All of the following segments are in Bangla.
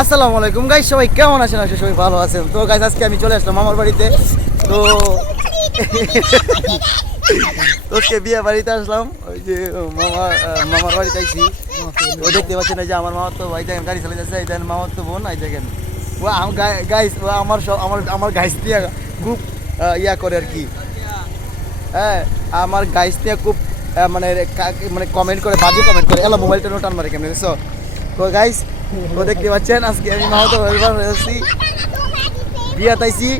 আসসালামু আলাইকুম গাইস, সবাই কেমন আছেন? আশা সবাই ভালো আছেন। তো গাইস আজকে আমি চলে আসলাম মামার বাড়িতে। তো তোকে বিয়ে বাড়িতে আসলাম, ওই যে মামার বাড়িতে আইছি। ও দেখতে পাচ্ছেন এই যে আমার মামার তো ভাই দেখেন গাড়ি চালিয়ে যাচ্ছে, এই দেখেন মামার তো বোন এই দেখেন ও গাইস ও আমার সব আমার গাইস দিয়ে খুব ইয়া করে আর কি। হ্যাঁ, আমার গাইস দিয়ে খুব মানে মানে কমেন্ট করে, বাজে কমেন্ট করে, এলা মোবাইলটা টান মারে কেমন দেখছো? তো গাইস ও দেখতে পাচ্ছেন আজকে আমি মামাতো হয়েছি, বিয়া তাইছি।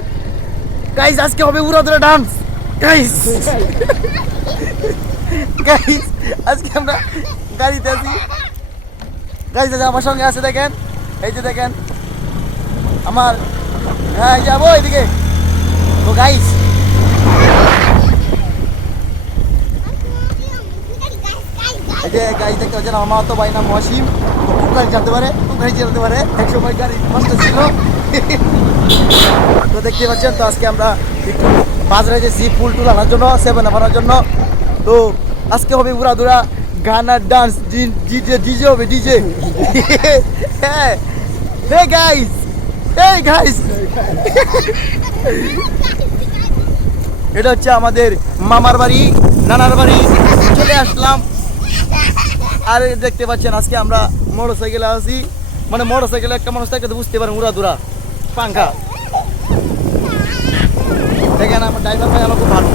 গাইস আজকে হবে উড়াদুরা ডান্স গাইস। গাইস আজকে আমরা গাড়িতে আছি গাইস। আমার সঙ্গে আছে দেখেন, এই যে দেখেন আমার, হ্যাঁ যাবো এদিকে। তো গাইস এই যে গাড়ি দেখতে পাচ্ছেন আমার তো ভাই নাম ওয়াসিম। খুব গাড়ি চালাতে পারে, খুব গাড়ি চালাতে পারে, এক সময় গাড়ি নষ্ট ছিল। তো দেখতে পাচ্ছেন, তো আজকে আমরা একটু বাজারে গেছি ফুল টুল আনার জন্য, সেভেন আনার জন্য। তো আজকে হবে উড়াদুরা গান আর ডান্স, ডিজে হবে, ডিজে। হ্যাঁ হে গাইস, এই গাইস এটা হচ্ছে আমাদের মামার বাড়ি, নানার বাড়ি চলে আসলাম। আর দেখতে পাচ্ছেন আজকে আমরা মোটর সাইকেলে আছি, মানে মোটর সাইকেলে একটা মানুষ থাকে তো বুঝতে পারেন উড়াদুরা পাঙ্খা। দেখেন আমার ড্রাইভার ভাই আমার খুব ভালো।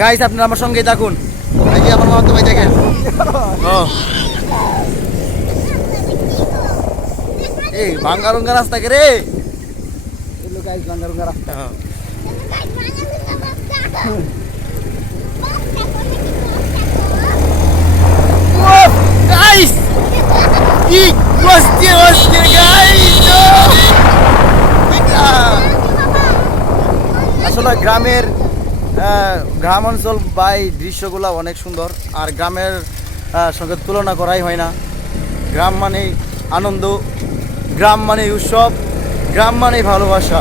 গাইস আপনারা আমার সঙ্গে থাকুন, এই যে আমার মামাতো ভাই দেখেন। এই ভাঙ্গা রঙ্গা রাস্তা কে রে, গাইস ভাঙ্গা রঙ্গা রাস্তা। গাইস কি মস্তি মস্তি গাইস। আসলে গ্রাম অঞ্চল বাই দৃশ্যগুলো অনেক সুন্দর, আর গ্রামের সঙ্গে তুলনা করাই হয় না। গ্রাম মানেই আনন্দ, গ্রাম মানেই উৎসব, গ্রাম মানেই ভালোবাসা।